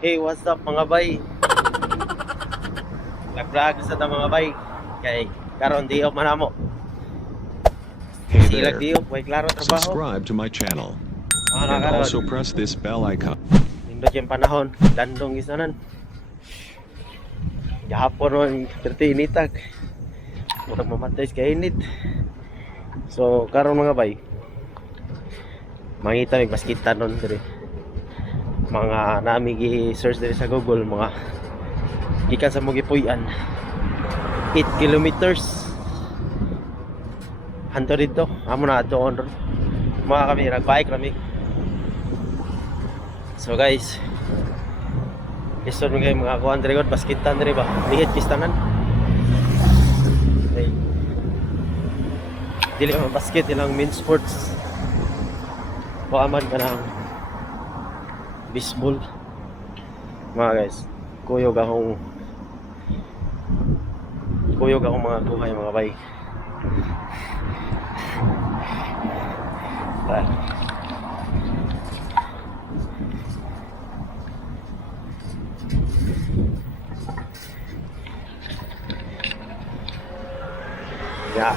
Hey, what's up mga bay? Nag-vlog sa ta mga bay. Kay karon di man namo. Hey Silag there. di way klaro trabaho. Subscribe to my channel. Na And karon. also press this bell icon. Indot yung panahon, landong isanan. Gahapon ron perti initag. Murag mamatay sa init. So karon mga bay. Mangita mig baskitan ron dire. Mga nami gi-search dire sa Google mga gikan sa Mugipuy-an 8 kilometers hanto dito amo na doon mga kami nagbike kami. So guys, gusto nyo kayo mga kuhan dire god baskitan dire ba lihit kistanan okay. Dili ka basket ilang main sports paaman ka ng baseball mga guys. Kuyog akong mga kuhay mga bay. Ya.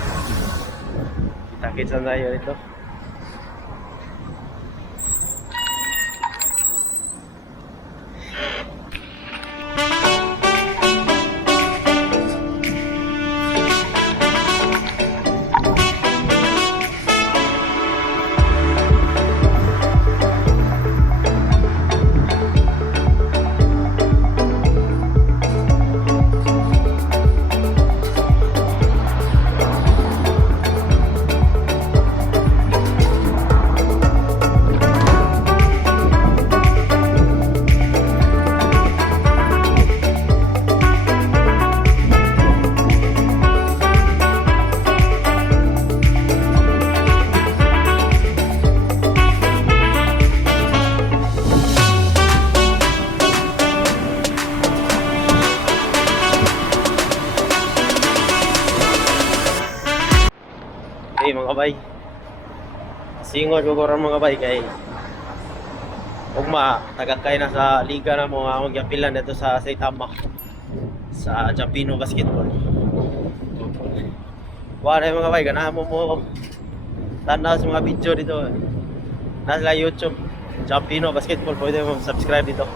Kita-kita tayo ito. Hey mga bay, singod ko ron mga bay kay ugma tagakay na sa liga na mo nga akong yapilan dito sa Saitama sa Japino Basketball. Wala mga bay, ganahan mo tanaw sa mga video dito nasa YouTube Japino Basketball, pwede mo subscribe dito.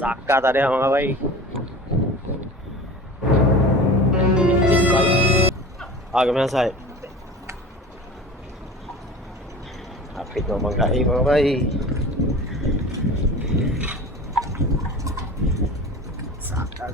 Saka tadi mga bay. Gimana say? Apit mo mga bay. Saka.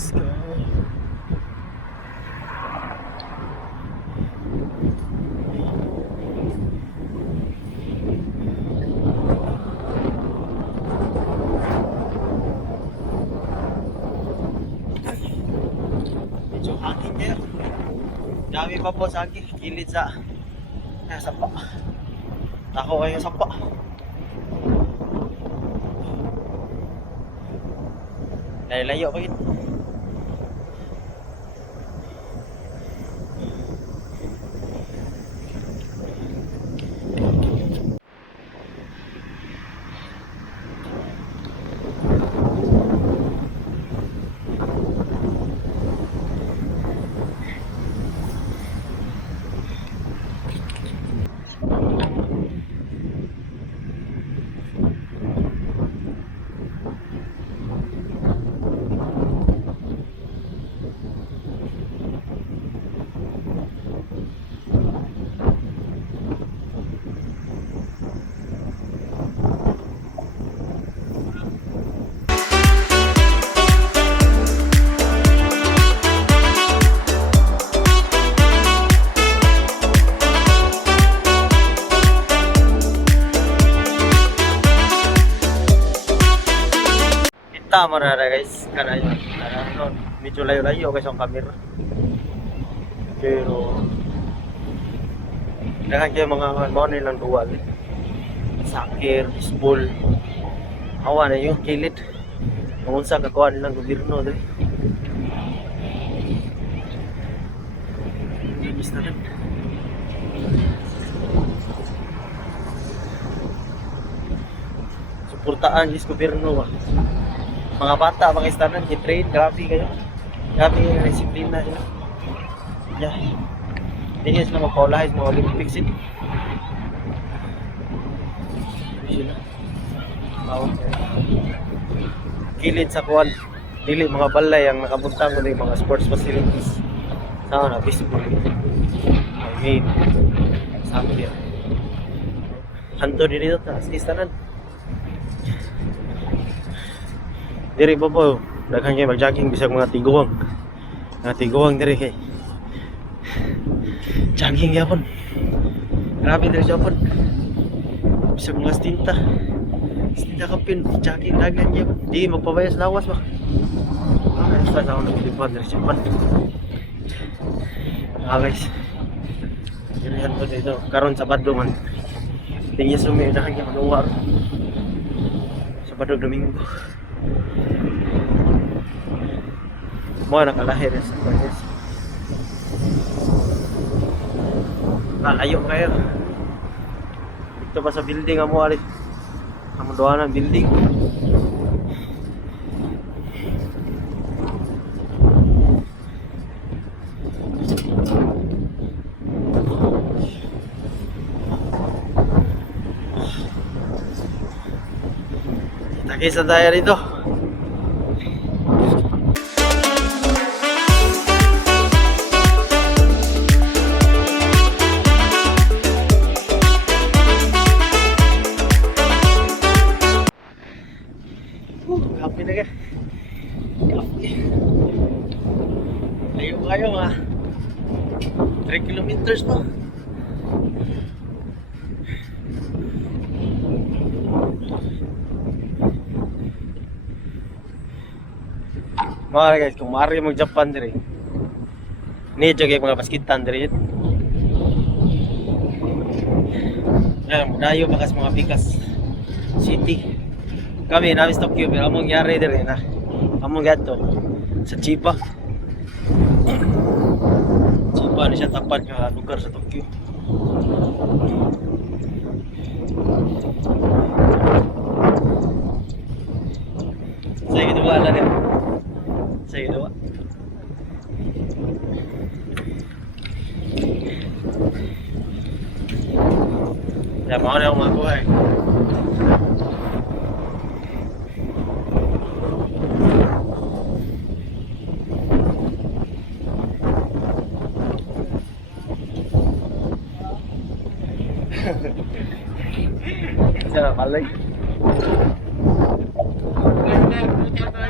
Let's go. Medyo hangin kaya. Dami pa po sa akin, kilid sa sapa. Ako ay sapa. Layo pa yun. Tama na guys, kana yun. Ano, medyo layo-layo guys ang camera. Pero dahan kayo mga nilang duwal. Sakir, baseball. Awa na yung kilid. Kung unsa kakuha nilang gobyerno dali. Linis na rin. Suportaan yung gobyerno ba. Mga bata, mga istanan, i-train, grabe kayo. Grabe yung disiplina nila. Yeah. Tingis na magpaulahis mga Olympics yun. Sila. Kilid sa kuwan. Dili mga balay ang nakabuntang ko mga sports facilities. Saan na, baseball. I mean, sabi yan. Hanto din dito, taas istanan. Diri po po, daghan kayo mag-jogging bisag mga tiguang. Mga tiguang diri kay. Jogging yapon. Grabe diri yapon. Bisag mga stinta. Stinta kapin, jogging dagan yapon. Di magpabayas lawas ba. Ay, sa ako naglibad diri yapon. Guys. Diri hanto dito karon Sabado man. Tingis sumi daghan kay manuwar. Sabado Domingo. Mga nakalahir sa Banes. Layo kayo. Dito pa sa building amo ali. Amo doa ng building. Kita tayo dito. Happy na ka. Layo kayo mga 3 kilometers pa. Mga guys, kung maaari mag-Japan diri, need yung mga baskitan diri. Yan, dayo bakas mga Pikas City. Kami namin sa Tokyo, pero among yari diri na. Among gato sa Chiba. Chiba na siya tapat nga lugar sa Tokyo. Saya gitu ba ala rin? Saya gitu ba? Ya mau na akong makuha eh. Sana balik.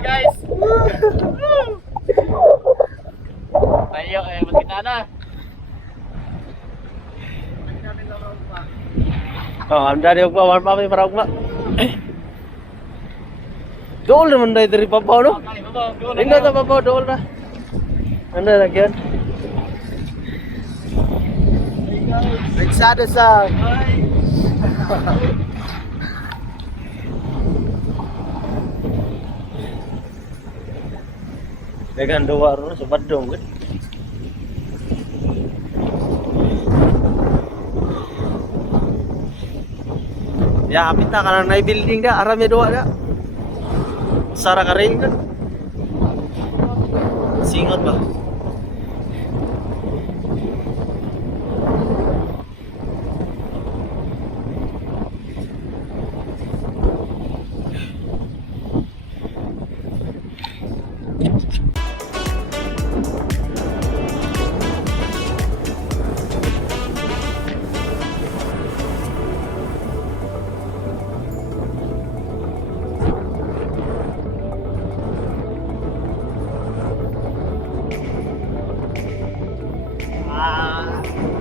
Guys. Ayo magkita na. Oh, anda dia pa warm up para ugma. Dol naman dai dari papaw no. Ingat ta papaw dol na. Anda lagyan. Riksada sa. Dagan dua ro sa Badong kan. Ya apita kana na building da arame doa da. Sara ka rin kan. Singot ba?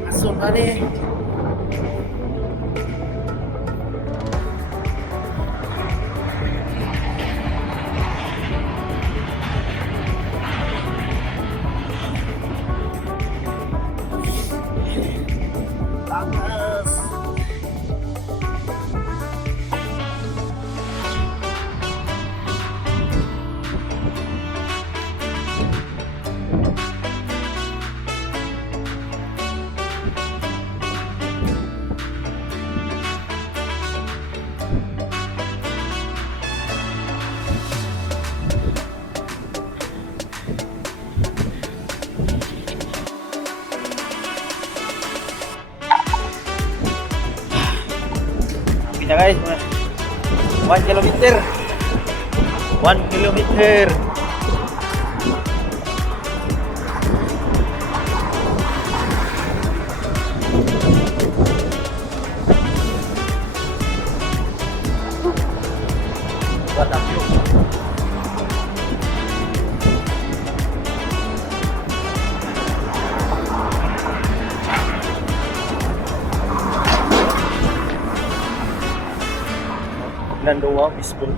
Asum tadi. 1 kilometer. 1 kilometer. What a view. Nandoa, peaceful.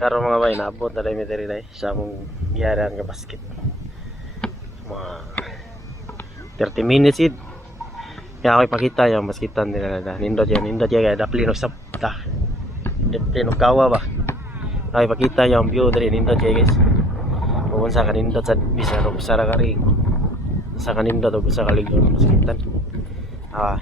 Karon mga bay, naabot na dahil diri dahil sa among giyaran nga basket. Mga 30 minutes it. Kaya ako ipakita yung basketan nila na nindot yan kaya daplin og sapta. Daplin og kawa ba. Ako ipakita yung view diri nindot yan guys. Kung sa kanindot sa bisan og sa karing. Sa kanindot og sa kaligong basketan. Dawa.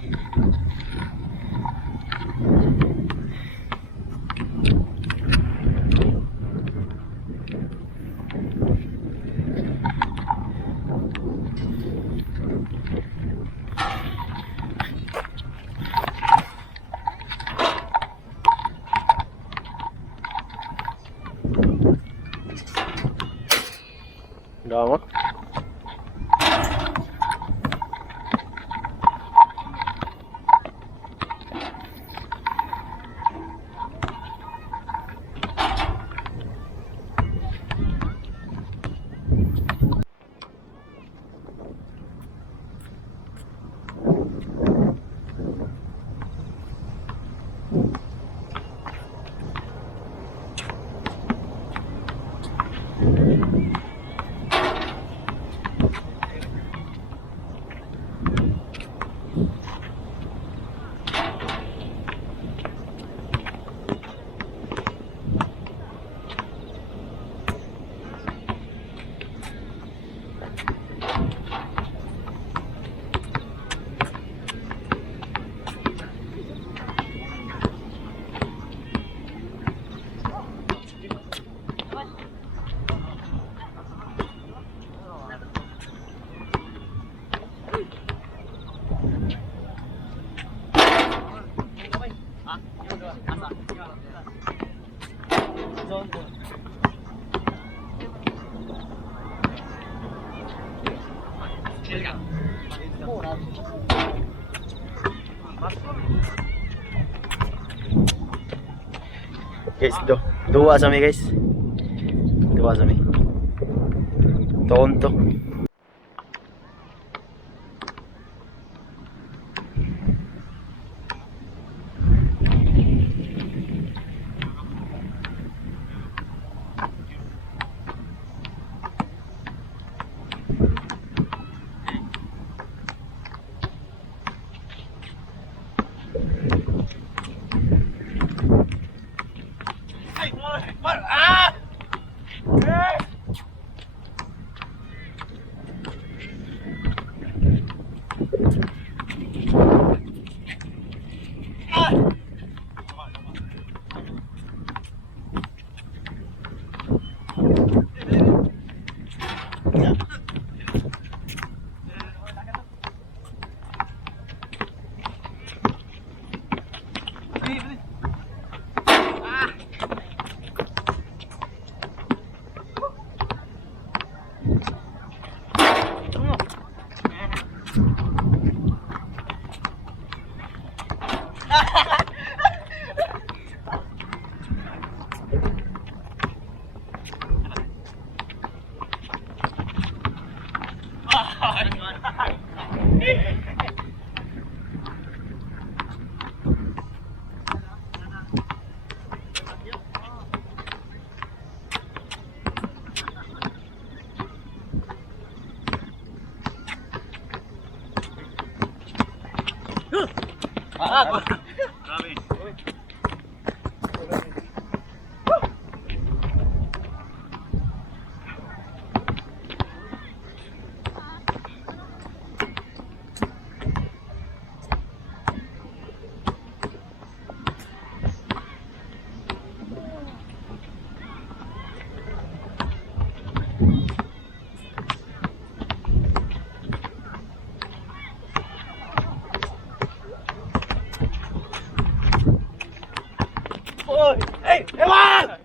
Guys, dua sa mi guys. Dua sa mi. Tonto. Oy! Hey! Ewan!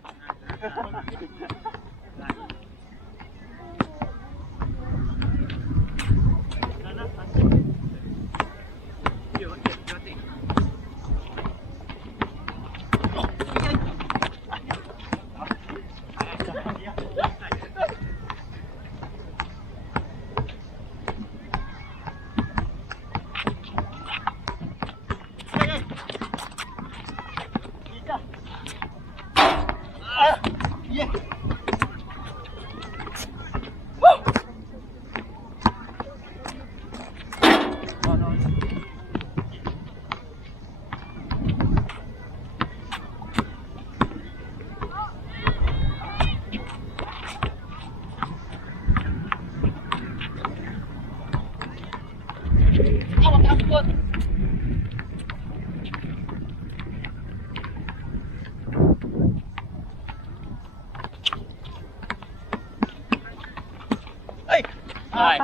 Ay!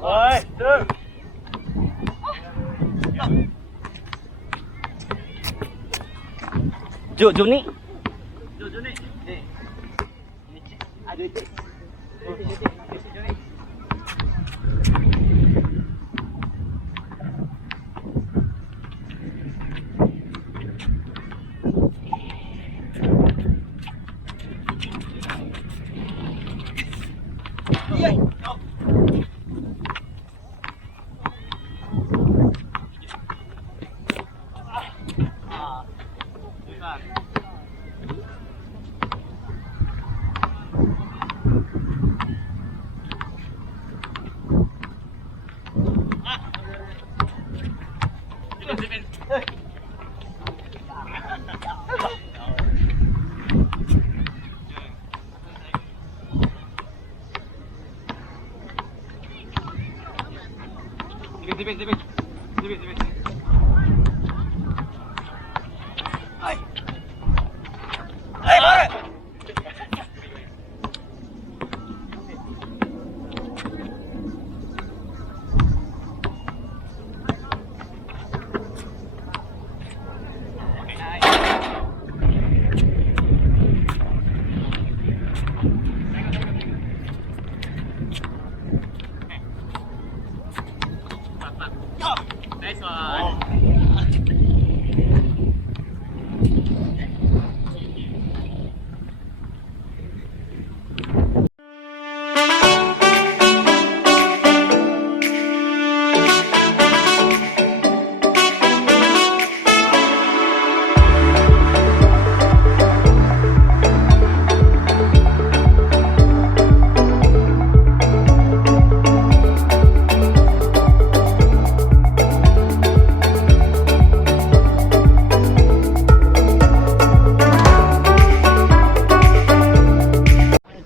Ôi, đưa. Juni. Juni. Ada itu.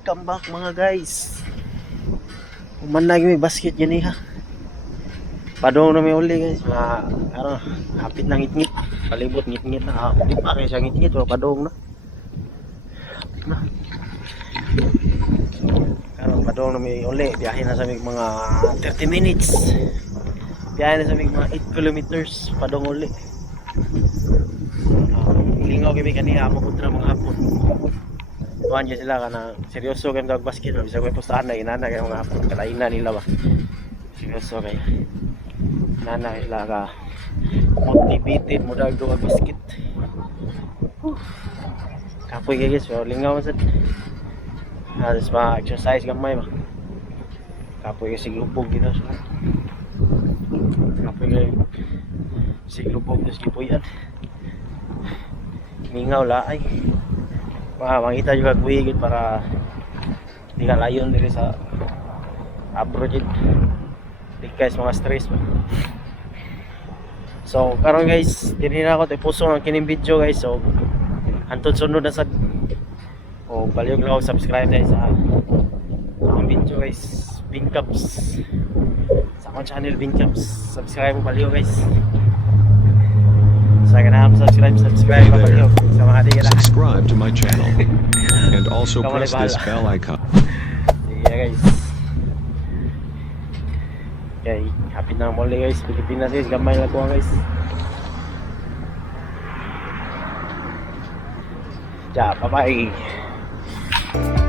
Welcome back mga guys. Umanag may basket yan ha. Padong na may uli guys. Hapit na ngit-ngit. Palibot ngit-ngit na. Hindi pa kayo siya ngit-ngit. Padong na. Hapit na. Karong padong na may uli. Biyahe na sa mga 30 minutes. Biyahe na sa mga 8 kilometers. Padong uli. Lingaw kami kanina. Mapunta na mga hapon. Tuhan dyan sila ka na seryoso kayo mag basket. Bisa ko yung pustahan na inana kayo mga hapon. Kalain na nila ba. Seryoso kayo. Inana sila ka motivated mo daw mag basket. Kapoy kayo guys. So lingaw masad. Halos ma-exercise gamay ba. Kapoy kayo siglupog dito. Kapoy kayo siglupog dito sigipuyan. Mingaw laay. Makita juga kuigit para di ka layon diri sa abroad yun. Di guys mga stress ba. So karon guys, diri na ako puso ang kining video guys. So hantod sunod na sad. O baliw lang ako subscribe guys sa akong video guys. Bincaps sa akong channel Bincaps. Subscribe mo baliw guys. Sa ganaham subscribe Hey pa baliw there. sa mga di ka na. Subscribe to my channel. And also Kamu press boleh this bahala. bell icon. Sige na guys. Okay, hapit na muli guys. Pilipinas guys, gamay lang ko guys. Ja, bye bye.